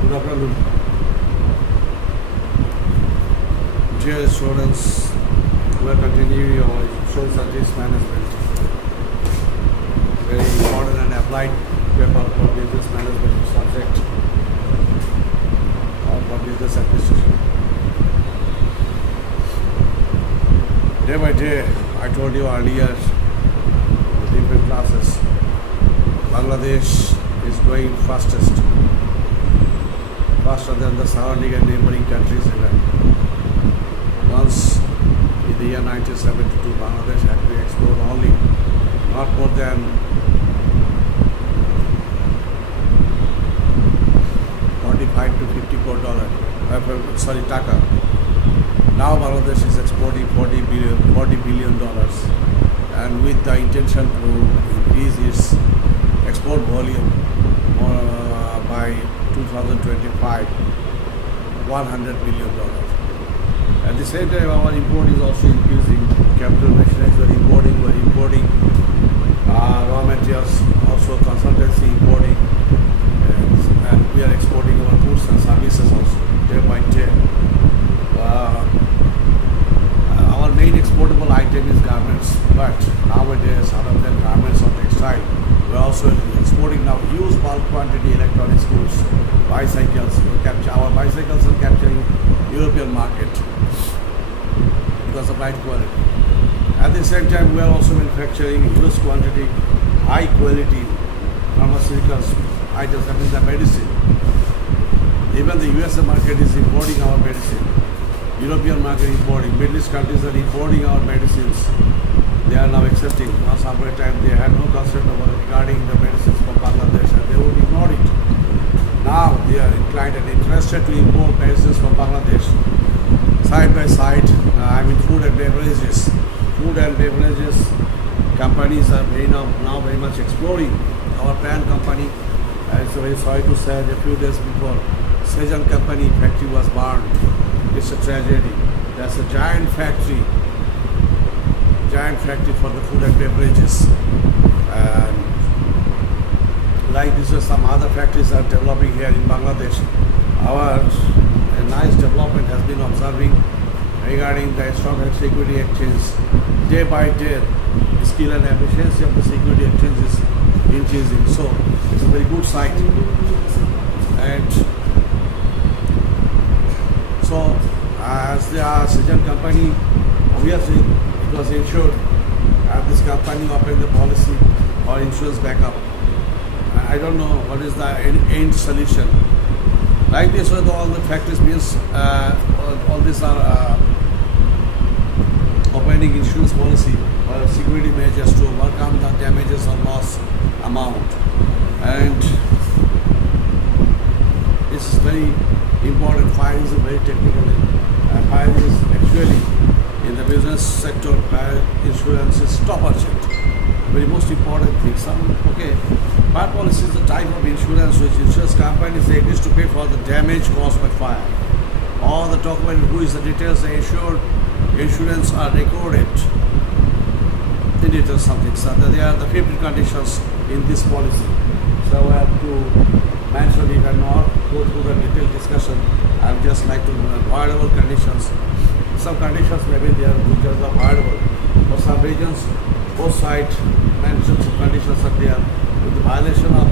Good afternoon. Dear students, we are continuing our social service management. Very important and applied paper for business management subject or for business administration. Day by day, I told you earlier, the different classes, Bangladesh is going faster than the surrounding and neighboring countries even. Once in the year 1972, Bangladesh had to export only not more than $45 to $54 taka. Now Bangladesh is exporting $40 billion, and with the intention to increase its export volume by 2025, $100 billion. At the same time, our import is also increasing. Capital machineries we're importing raw materials, also consultancy importing, and we are exporting our goods and services also day by day. Our main exportable item is garments, but nowadays, other than garments or textile, we are also exporting now huge bulk quantity electronics goods, bicycles. Our bicycles are capturing European market because of right quality. At the same time, we are also manufacturing huge quantity, high quality pharmaceuticals items, that means the medicine. Even the USA market is importing our medicine. European market importing. Middle East countries are importing our medicines. They are now accepting. Once upon a time, they had no concept regarding the medicines from Bangladesh, and they would ignore it. Now they are inclined and interested to import medicines from Bangladesh. Side by side, food and beverages. Food and beverages companies are now very much exploring. Our parent company, I'm very sorry to say, a few days before, Sejan company factory was burned. It's a tragedy. That's a giant factory for the food and beverages. And like this, some other factories are developing here in Bangladesh. A nice development has been observing regarding the stock and security exchange. Day by day, skill and efficiency of the security exchange is increasing. So it's a very good sign. And so as the Sejan company, obviously it was insured, and this company opened the policy or insurance backup. I don't know what is the end solution. Like this, with all the factories means all these are opening insurance policy or security measures to overcome the damages or loss amount. And this is very important. Fire is a very technical. Fire is actually in the business sector. Fire insurance is top urgent. Very most important thing. Fire policy is the type of insurance which insurance companies agree to pay for the damage caused by fire. All the document who is the details the insurance are recorded. The details something. So they are the favorite conditions in this policy. So I have to mention, if I not go through the detailed discussion, I would just like to avoidable conditions. Some conditions maybe they are just avoidable. For some regions, both sides mention some conditions are there. With the violation of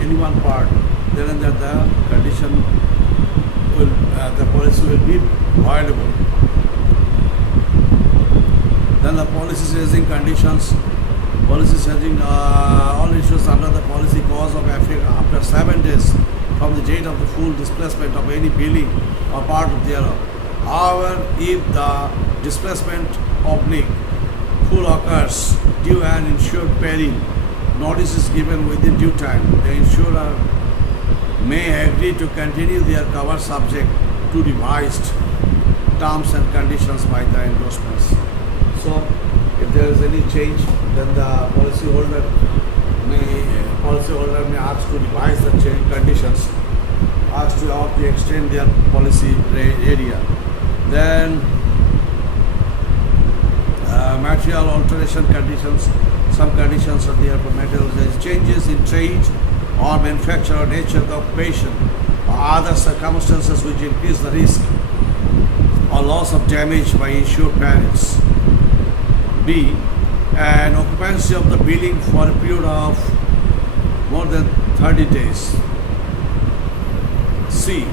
any one part, then the condition will, the policy will be violable. Then the policy raising conditions, policy saying all issues under the policy cause of effect after 7 days from the date of the full displacement of any building or part of thereof. However, if the displacement oblique full occurs due an insured peril, notice is given within due time. The insurer may agree to continue their cover subject to revised terms and conditions by the endorsements. So, if there is any change, then the policyholder may ask to revise the conditions, ask to extend their policy area. Then material alteration conditions. Some conditions are there for material. There is changes in trade or manufacture or nature of the occupation or other circumstances which increase the risk or loss of damage by insured parents. B. An occupancy of the building for a period of more than 30 days. C.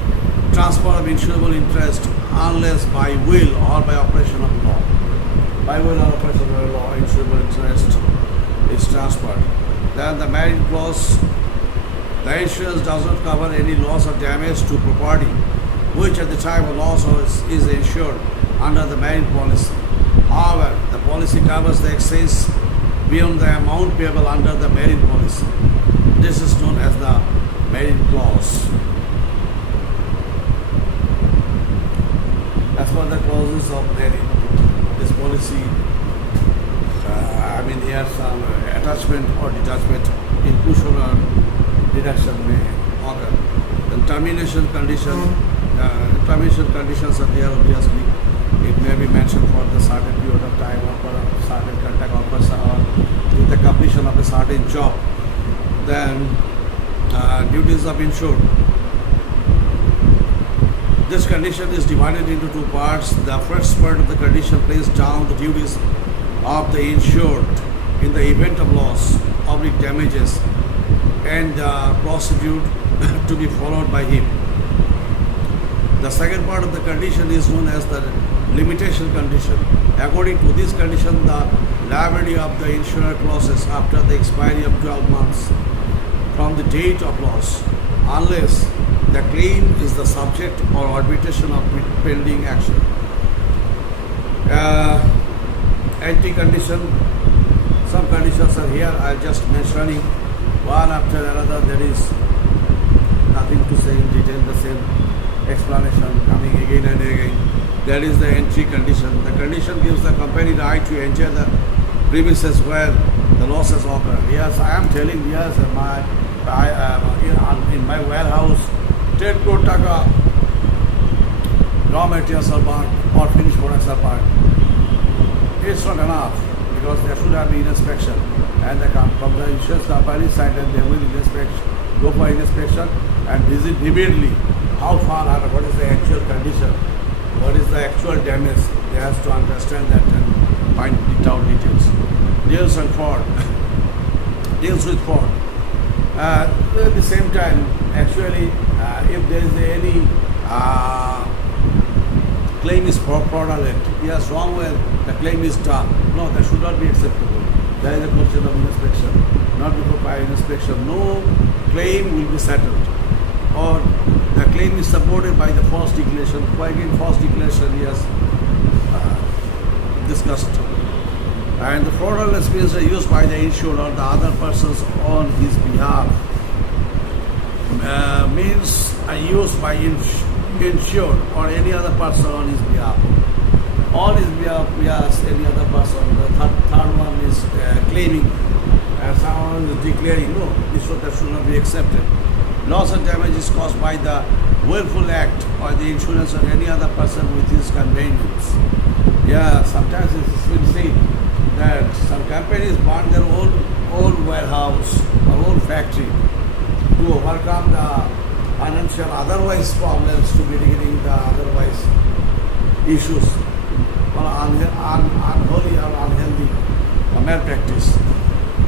Transfer of insurable interest unless by will or by operation of law. By will or operation of law, insurable interest is transferred. Then the marriage clause, the insurance does not cover any loss or damage to property which at the time of loss is insured under the marriage policy. However, the policy covers the excess beyond the amount payable under the marriage policy. This is known as the marriage clause. As per the clauses of marriage, this policy, here some attachment or detachment, inclusion or deduction may occur. Then termination conditions are there obviously. It may be mentioned for the certain period of time or for a certain contact or with the completion of a certain job. Then duties of insured. This condition is divided into two parts. The first part of the condition lays down the duties of the insured in the event of loss, public damages, and the procedure to be followed by him. The second part of the condition is known as the limitation condition. According to this condition, the liability of the insurer closes after the expiry of 12 months from the date of loss, unless the claim is the subject or arbitration of pending action. Anti-condition, some conditions are here, I'm just mentioning one after another. There is nothing to say in detail, the same explanation coming again and again. That is the entry condition. The condition gives the company the right to enter the premises where the losses occur. Yes, I am telling, yes, in my warehouse, 10 crore taka raw materials are bought or finished products are bought. It's not enough because there should have been inspection, and from the insurance company side, and they will go for inspection and visit immediately how far are, what is the actual condition, what is the actual damage. They have to understand that and find it out details. Deals and fraud. Deals with fraud. At the same time, actually, if there is any claim is fraudulent, yes, wrong where the claim is done, no, that should not be acceptable. There is a question of inspection, not before prior inspection. No claim will be settled, or the claim is supported by the false declaration. Why again false declaration? Yes, discussed. And the fraudulent means are used by the insured or the other persons on his behalf. Means are used by insured or any other person on his behalf. On his behalf, yes, any other person. The third one is claiming, and someone is declaring, no, that should not be accepted. Loss and damage is caused by the willful act or the insurance or any other person with his convenience. Yeah, sometimes it's been seen that some companies burn their own warehouse or own factory to overcome the financial otherwise problems, to mitigating the otherwise issues or unholy or unhealthy malpractice.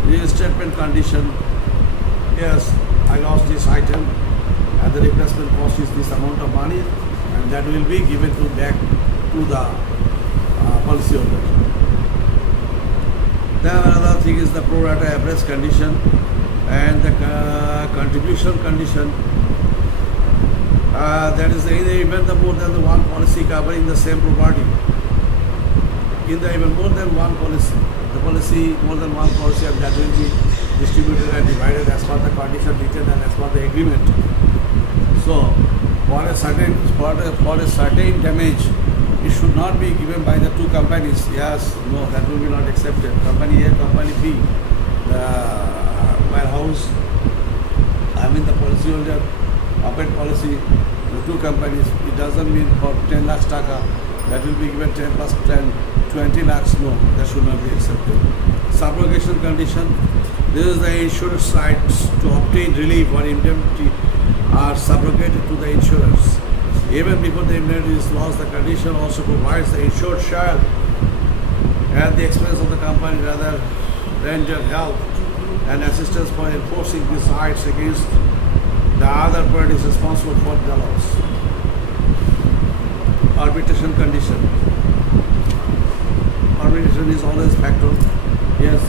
Reinstatement condition, yes, I lost this item and the replacement cost is this amount of money, and that will be given back to the policyholder. Then another thing is the pro rata average condition and the contribution condition. That is in the event of more than one policy covering the same property. In the event more than one policy, the policy more than one policy, and that will be distributed and divided as per the condition written and as per the agreement. So for a certain damage, it should not be given by the two companies. Yes, no, that will be not accepted. Company A, company B, the warehouse, the policyholder, operate policy, the two companies, it doesn't mean for 10 lakhs taka, that will be given 10 plus 10, 20 lakhs, no, that should not be accepted. Subrogation condition, this is the insurance rights to obtain relief or indemnity are subrogated to the insurers. Even before the indemnity is lost, the condition also provides the insured shall, at the expense of the company, rather render help and assistance for enforcing these rights against the other parties responsible for the loss. Arbitration condition. Arbitration is always factor. Yes,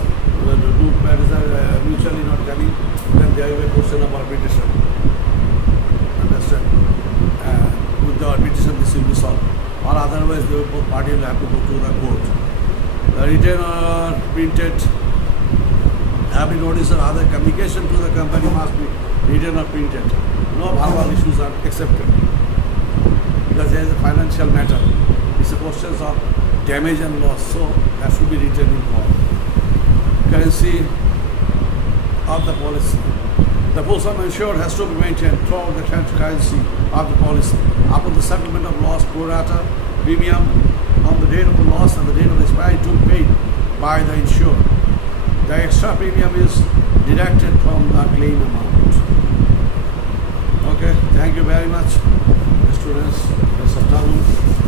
when the two parties are mutually not coming, then there will be a question of arbitration. Understand? With the arbitration, this will be solved. Or otherwise, both parties will have to go to the court. The written or printed having notice or other communication to the company must be written or printed. No verbal issues are accepted. Because there is a financial matter. It's a question of damage and loss, so that should be written in form. Currency of the policy. The full sum insured has to be maintained throughout the currency of the policy. Upon the settlement of loss pro rata premium on the date of the loss and the date of expiry to be paid by the insured. The extra premium is deducted from the claim amount. Okay, thank you very much, students.